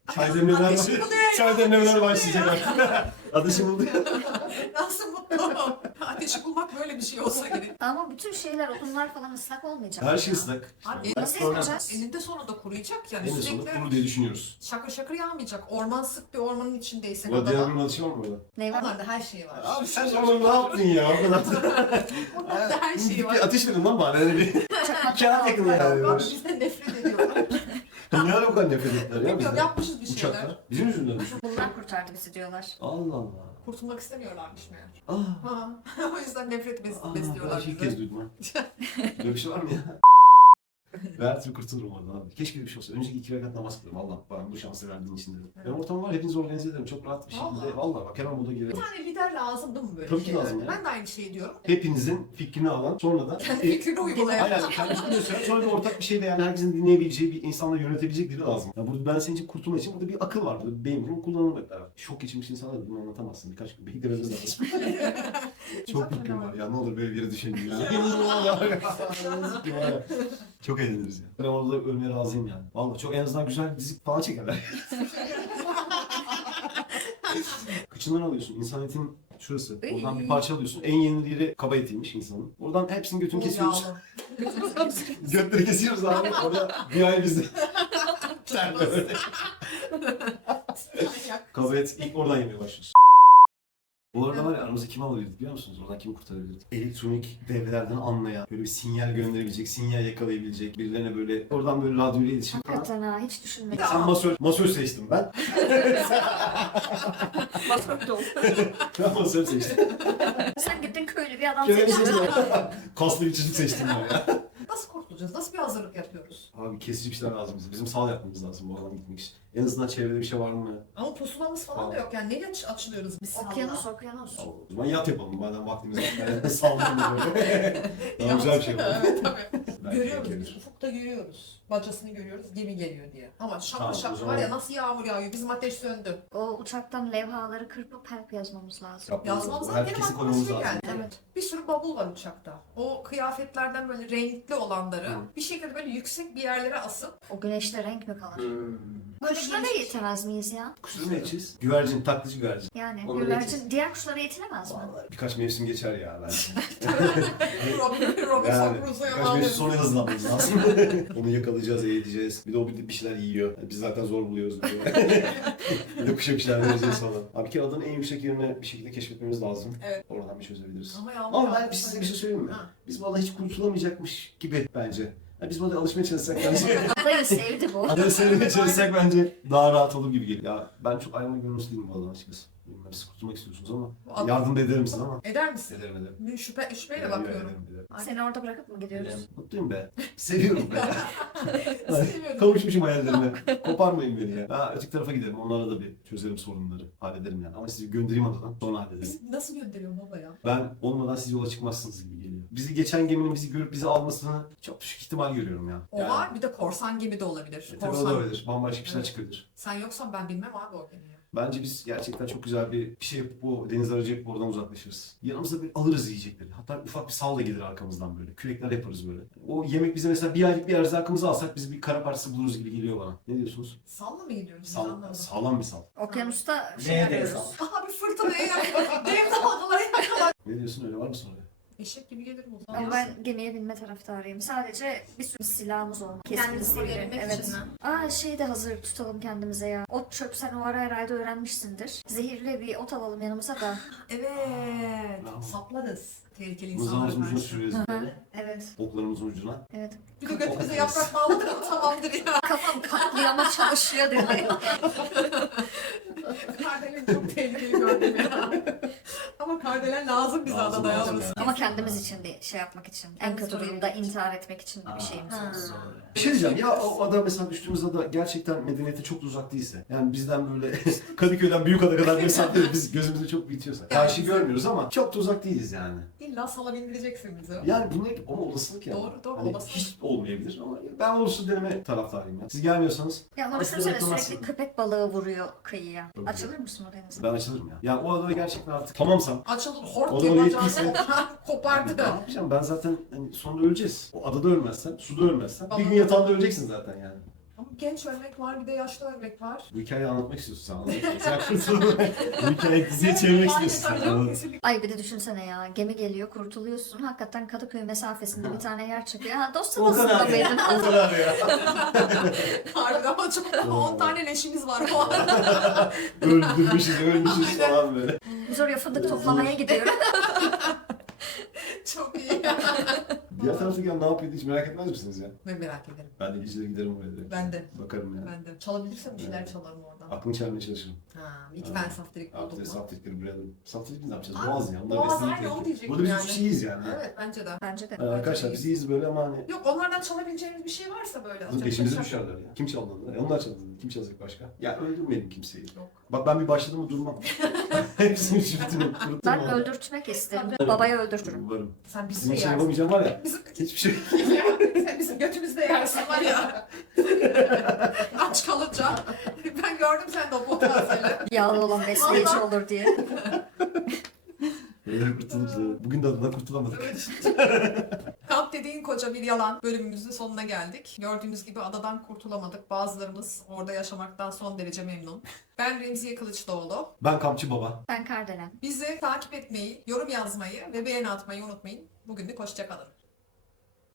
Speaker 2: Çay demlemeler,
Speaker 1: Ateşi buluyor.
Speaker 2: çay demlemeler başlayacak artık. Ateşi buldu.
Speaker 1: Nasıl mutlu. Ateşi bulmak böyle bir şey olsa gerek.
Speaker 3: Ama bütün şeyler, odunlar falan ıslak olmayacak.
Speaker 2: Her şey
Speaker 3: ya.
Speaker 2: ıslak.
Speaker 1: Abi
Speaker 3: Nasıl
Speaker 2: Sonra-
Speaker 3: yapacağız?
Speaker 1: eninde sonunda kuruyacak yani
Speaker 2: En sonunda
Speaker 1: sürekli
Speaker 2: kurur diye düşünüyoruz.
Speaker 1: şakır şakır yağmayacak. Orman sık bir ormanın içindeysek
Speaker 2: Bu
Speaker 1: adada.
Speaker 2: Diyarbakır'ın atışı var mı burada?
Speaker 3: Ne var?
Speaker 1: Onlarda her şey var.
Speaker 2: Abi sen onu ne yaptın ya? O kadar da.
Speaker 1: Onlarda her şey var.
Speaker 2: Bir ateş verin lan bari. Hani bir kağıt yakın yani.
Speaker 1: Bak bizden nefret ediyorlar.
Speaker 2: Ne ara bu kadar nefret ettiler ya
Speaker 1: Bilmiyorum
Speaker 2: bizden?
Speaker 1: yapmışız bir şeyler.
Speaker 2: Uçakta. Bizim yüzünden mi?
Speaker 3: Bunlar kurtardı bizi diyorlar.
Speaker 2: Allah Allah.
Speaker 1: Kurtulmak istemiyorlarmış meğer.
Speaker 2: Ah.
Speaker 1: Ha. O yüzden nefret
Speaker 2: Ben
Speaker 1: besliyorlar
Speaker 2: ilk kez
Speaker 1: bize.
Speaker 2: duydum ha. Böyle bir şey var mı ya? Ben her türlü kurtulurum oradan abi. Keşke bir şey olsa. Önceki 2 rekat namaz kılırım. Allah bana bu şansı verdiğin için dedim. Ben ortam var, hepinizi organize ederim. Çok rahat bir şekilde.
Speaker 1: Vallahi.
Speaker 2: Vallahi bak hemen burada
Speaker 1: Bir
Speaker 2: girelim.
Speaker 1: tane lider lazımdı mı böyle
Speaker 2: Tabii ki
Speaker 1: şeylerde?
Speaker 2: lazım ya.
Speaker 1: Ben de aynı şeyi diyorum.
Speaker 2: Hepinizin fikrini alan, sonra da...
Speaker 1: Kendi fikrini uygulayan.
Speaker 2: Aynen, kendi fikrini söylüyor. Sonra bir ortak bir şeyle yani herkesin dinleyebileceği bir insanla yönetebilecek biri lazım. Yani burada ben senin için kurtulmak için burada bir akıl var. Burada bir beyin bunu kullanılmak lazım. Şok geçirmiş insanlar bunu anlatamazsın. Birkaç gün beklememiz lazım. Çok fikrim var ya, ne olur böyle bir yere düşelim ya. Çok eğleniriz ya. Ben orada ölmeye razıyım yani. Vallahi çok en azından güzel bir dizi falan çekerler. Kıçından alıyorsun. İnsan etinin şurası. Oradan bir parça alıyorsun. En yenileri kaba etiymiş insanın. Oradan hepsini götünü kesiyoruz. Götleri kesiyoruz abi. Orada bir ay bizde. Kaba et ilk oradan yemeye başlıyorsun. Bu arada var ya aramızda kim alabilirdik biliyor musunuz? Oradan kimi kurtarabilirdik? Elektronik devrelerden anlayan, böyle bir sinyal gönderebilecek, sinyal yakalayabilecek, birilerine böyle oradan böyle radyoyla iletişim falan.
Speaker 3: Hakikaten ha, hiç düşünmedim.
Speaker 2: Sen masör seçtin ben. Ben masör seçtim.
Speaker 3: Sen gittin köylü bir adam
Speaker 2: Şöyle bir
Speaker 3: seçtin.
Speaker 2: seçtim. Kaslı bir çocuk seçtim ben ya.
Speaker 1: Nasıl kurtulacağız? Nasıl bir hazırlık yapıyoruz?
Speaker 2: Abi kesici bir şeyler lazım bize. Bizim sağ yapmamız lazım bu alana gitmek için. En azından çevrede bir şey var mı?
Speaker 1: Ama pusulamız falan da yok yani. Neyle açılıyoruz biz
Speaker 3: Okyanus,
Speaker 1: salla?
Speaker 3: okyanus.
Speaker 2: O zaman yat yapalım madem vaktimiz var. Yani sallayalım böyle. Daha güzel bir şey yapalım.
Speaker 1: Evet tabii.
Speaker 2: Belki
Speaker 1: Görüyoruz
Speaker 2: gelir.
Speaker 1: biz. Ufukta görüyoruz. Bacasını görüyoruz. Gemi geliyor diye. Ama şapır
Speaker 2: Tamam, o
Speaker 1: şapır
Speaker 2: zaman-
Speaker 1: var ya nasıl yağmur yağıyor. Bizim ateş söndü.
Speaker 3: O uçaktan levhaları kırpıp help yazmamız lazım.
Speaker 1: Yazmamızdan
Speaker 2: Herkesi
Speaker 1: benim aklıma
Speaker 2: koymamız
Speaker 1: şey
Speaker 2: lazım.
Speaker 1: geldi. Evet. Bir sürü bavul var uçakta. O kıyafetlerden böyle renkli olanları bir şekilde böyle yüksek bir yerlere asıp
Speaker 3: O güneşte renk mi kalır?
Speaker 1: böyle
Speaker 3: Kuşlara
Speaker 1: geniş-
Speaker 3: yetemez miyiz ya?
Speaker 2: Kuşları ne edeceğiz? Güvercin, taklacı güvercin.
Speaker 3: Yani
Speaker 2: Onu
Speaker 3: güvercin diğer kuşlara yetinemez mi?
Speaker 2: Vallahi birkaç mevsim geçer ya bence.
Speaker 1: Robinson
Speaker 2: Yani
Speaker 1: Crusoe'ya
Speaker 2: birkaç mevsim
Speaker 1: bağlı.
Speaker 2: sonra hızlanmamız lazım. Onu yakalayacağız, eğiteceğiz. Bir de o bir şeyler yiyor. Biz zaten zor buluyoruz böyle. Bir de kuşa bir şeyler vereceğiz falan. Abi ki adanın en yüksek yerine bir şekilde keşfetmemiz lazım.
Speaker 1: Evet.
Speaker 2: Oradan bir çözebiliriz.
Speaker 1: Ama yağmur
Speaker 2: Ama ben
Speaker 1: yağdı.
Speaker 2: size bir şey söyleyeyim mi?
Speaker 1: Ha.
Speaker 2: Biz bu adaya hiç kurtulamayacakmış gibi bence. Ya biz bu adaya alışmaya çalışsak bence.
Speaker 3: Adayı sevdi bu.
Speaker 2: Adaya sevmeye çalışsak bence daha rahat olur gibi geliyor. Ya ben çok ayrılma gönüllüsü değilim bu adadan açıkçası. Bilmem siz kurtulmak istiyorsunuz ama.
Speaker 1: Ad-
Speaker 2: Yardım da ederim size ama.
Speaker 1: Eder misin?
Speaker 2: Ederim.
Speaker 1: Bir şüpheyle
Speaker 2: Ederim,
Speaker 1: bakıyorum.
Speaker 2: ederim.
Speaker 3: Seni orada bırakıp mı gidiyoruz?
Speaker 2: Mutluyum be. Seviyorum be.
Speaker 1: Seviyorum.
Speaker 2: Kavuşmuşum hayallerime. Koparmayın beni ya. Ha, öteki tarafa gidelim. Onlara da bir çözelim sorunları. Hallederim yani. Ama sizi göndereyim adadan. Sonra hallederim.
Speaker 1: Bizi nasıl gönderiyor baba ya?
Speaker 2: Ben olmadan siz yola çıkmazsınız gibi geliyor. Bizi geçen geminin bizi görüp bizi almasını çok düşük ihtimal görüyorum ya.
Speaker 1: O var bir de korsan gibi de olabilir.
Speaker 2: Tabii o da olabilir. Bambaşka bir şeyler
Speaker 1: Evet.
Speaker 2: çıkabilir.
Speaker 1: Sen yoksan ben bilmem abi o gemiyi.
Speaker 2: Bence biz gerçekten çok güzel bir şey yapıp bu deniz aracı yapıp oradan uzaklaşırız. Yanımıza bir alırız yiyecekleri. Hatta ufak bir sal da gelir arkamızdan böyle. Kürekler yaparız böyle. O yemek bize mesela bir aylık bir erzakımızı alsak biz bir kara parçası buluruz gibi geliyor bana. Ne diyorsunuz?
Speaker 1: Salla mı gidiyoruz?
Speaker 2: Sağlam bir sal.
Speaker 3: Okyanusta şey
Speaker 2: Neye
Speaker 3: arıyoruz.
Speaker 2: değsem?
Speaker 1: Aha bir fırtınaya yakala. Dev dalgalara yakala.
Speaker 2: Ne diyorsun öyle var mı sonra?
Speaker 1: Eşek gibi gelir bu.
Speaker 3: Ama ben gemiye binme taraftarıyım. Sadece bir sürü silahımız olmalı.
Speaker 1: Kendinizi koruyabilmek
Speaker 3: Evet.
Speaker 1: için mi?
Speaker 3: Aa şey de hazır tutalım kendimize ya. Ot çöp sen o ara herhalde öğrenmişsindir. Zehirli bir ot alalım yanımıza da.
Speaker 1: Evet.
Speaker 2: Bravo.
Speaker 1: Saplarız. Tehlikeli
Speaker 2: Mızrağımızın
Speaker 1: insanlara
Speaker 2: ucuna
Speaker 1: karşı.
Speaker 2: sürüyoruz böyle.
Speaker 3: Evet.
Speaker 2: Oklarımızın ucuna.
Speaker 3: Evet.
Speaker 1: Bir de götümüze yaprak bağladık mı tamamdır ya.
Speaker 3: Kafam katliama çalışıyor diyor.
Speaker 1: Kardelen çok tehlikeli gördüm ya. Ama kardelen lazım bize
Speaker 2: Lazım,
Speaker 1: adada
Speaker 2: lazım
Speaker 1: yalnız.
Speaker 2: yani.
Speaker 3: Ama kendimiz için de şey yapmak için. En
Speaker 1: Kendimiz
Speaker 3: kötü durumda intihar etmek için bir şeyimiz
Speaker 1: Ha.
Speaker 3: olsun.
Speaker 2: Bir şey diyeceğim ya o ada mesela düştüğümüz ada gerçekten medeniyete çok da uzak değilse. Yani bizden böyle Kadıköy'den Büyükada kadar mesafede biz gözümüzü çok bitiyorsa. Karşı görmüyoruz ama çok da uzak değiliz yani.
Speaker 1: İlla sala bindireceksin bizi.
Speaker 2: Yani bu ne ama olasılık ya.
Speaker 1: Doğru,
Speaker 2: Hani
Speaker 1: olasılık.
Speaker 2: hiç olmayabilir ama ben olursa deneme taraftarıyım ya. Siz gelmiyorsanız
Speaker 3: Ya ama
Speaker 2: Aslında
Speaker 3: düşünsene
Speaker 2: yapamazsın.
Speaker 3: sürekli köpek balığı vuruyor kıyıya.
Speaker 2: Tabii.
Speaker 3: Açılır mısın o denize?
Speaker 2: ben açılırım ya. Yani o adada gerçekten artık tamamsam.
Speaker 1: Açıldı
Speaker 2: O
Speaker 1: hort
Speaker 2: da
Speaker 1: diye
Speaker 2: oraya
Speaker 1: bacağını
Speaker 2: gittiyse-
Speaker 1: kopardı.
Speaker 2: Ne yapacağım ben zaten hani sonunda öleceğiz. O adada ölmezsen, suda ölmezsen bir gün
Speaker 1: Tamam.
Speaker 2: yatağında öleceksin zaten yani.
Speaker 1: Ama genç ölmek var, bir de yaşlı ölmek var.
Speaker 2: Bu hikayeyi anlatmak istiyorsun sen. Sen kurtuldun. Bu hikayeyi diziye çevirmek istiyorsun sen. Anladın?
Speaker 3: Ay bir de düşünsene ya, gemi geliyor, kurtuluyorsun. Hakikaten Kadıköy mesafesinde bir tane yer çıkıyor. Ha dostum
Speaker 2: O
Speaker 3: aslında
Speaker 2: kadar ya.
Speaker 3: mıydın?
Speaker 2: O kadar ya.
Speaker 1: Harbiden ama çok 10 tane leşimiz var o arada.
Speaker 2: Ölmüşüz falan böyle.
Speaker 3: Biz oraya fındık toplamaya gidiyoruz.
Speaker 1: Çok iyi.
Speaker 2: Diğer taraftaki ne yapıyor hiç merak etmez misiniz ya?
Speaker 1: Ben merak ederim.
Speaker 2: Ben de geceleri giderim oraya direkt.
Speaker 1: Ben de.
Speaker 2: Bakarım ya.
Speaker 1: Ben de. Çalabilirsem bir şeyler çalarım oradan.
Speaker 2: Aklını çelmeye çalışırım.
Speaker 1: Ha, iki tane saftirik buldum
Speaker 2: Abi de
Speaker 1: mu?
Speaker 2: saftirikleri buraya alırım. Saftirik biz ne yapacağız?
Speaker 1: Aa,
Speaker 2: Boğaz ya. Onlar
Speaker 1: Boğaz,
Speaker 2: beslemek
Speaker 1: aynen, onu
Speaker 2: gerekiyor.
Speaker 1: diyecektim
Speaker 2: Burada biz
Speaker 1: yani.
Speaker 2: üç kişiyiz yani.
Speaker 1: Evet bence de.
Speaker 3: Bence de.
Speaker 2: Yani arkadaşlar biz iyiyiz böyle ama hani
Speaker 1: Yok onlardan çalabileceğimiz bir şey varsa böyle.
Speaker 2: bizim peşimizi düşerler ya. Kim çaldı onları? Onlar çaldı. Kim çalacak başka? Ya öldürmeyelim kimseyi.
Speaker 1: Yok.
Speaker 2: Bak ben bir başladım mı durmam. Hepsini çürütürüm. kuruturum
Speaker 3: Ben
Speaker 2: onu.
Speaker 3: öldürtmek isterim. Babayı öldürtürüm.
Speaker 2: Varım.
Speaker 1: Sen bizi
Speaker 2: Sizin
Speaker 1: de
Speaker 2: için
Speaker 1: yersin.
Speaker 2: yapamayacağım var ya.
Speaker 1: Bizim,
Speaker 2: Hiçbir şey.
Speaker 1: sen bizim götümüzde yersin var ya. Aç kalınca. Ben gördüm sen de o potansiyeli.
Speaker 3: Yağlı olan besleyici olur diye.
Speaker 2: Böyle kurtuluruz. Bugün de adından kurtulamadık.
Speaker 1: Kamp dediğin koca bir yalan. Bölümümüzün sonuna geldik. Gördüğünüz gibi adadan kurtulamadık. Bazılarımız orada yaşamaktan son derece memnun. Ben Remziye Kılıçdaroğlu.
Speaker 2: Ben kampçı baba.
Speaker 3: Ben Kardelen.
Speaker 1: Bizi takip etmeyi, yorum yazmayı ve beğeni atmayı unutmayın. Bugünlük hoşça kalın.